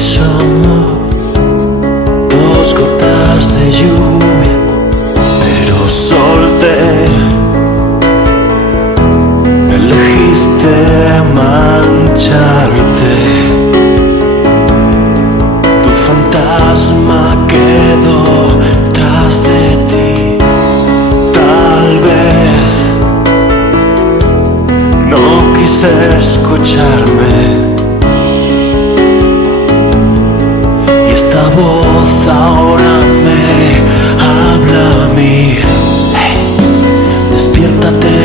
somos dos gotas de lluvia, pero solté. Elegiste mancharte. Tu fantasma quedó tras de ti. Tal vez no quise escucharme. Esta voz ahora me habla a mí. Hey, despiértate,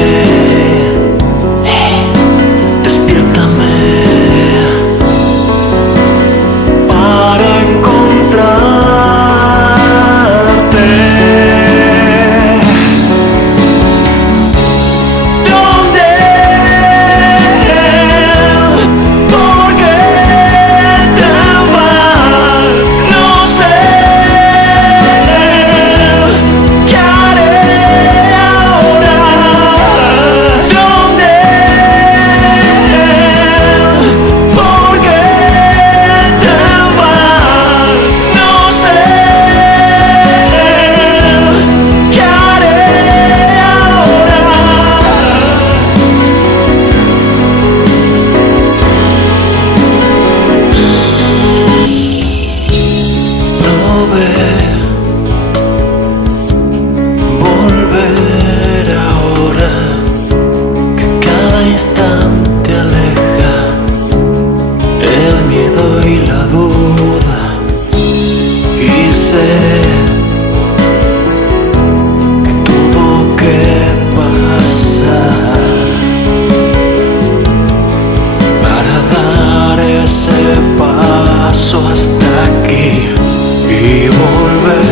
hey, despiértame para encontrarte. ¿Dónde? ¿Por qué te vas? No sé. ¿Qué haré ahora? ¿Dónde? ¿Por qué te vas? No sé. ¿Qué haré ahora? Volver ahora, que cada instante aleja el miedo y la duda. Y sé que tuvo que pasar para dar ese paso hasta aquí y volver.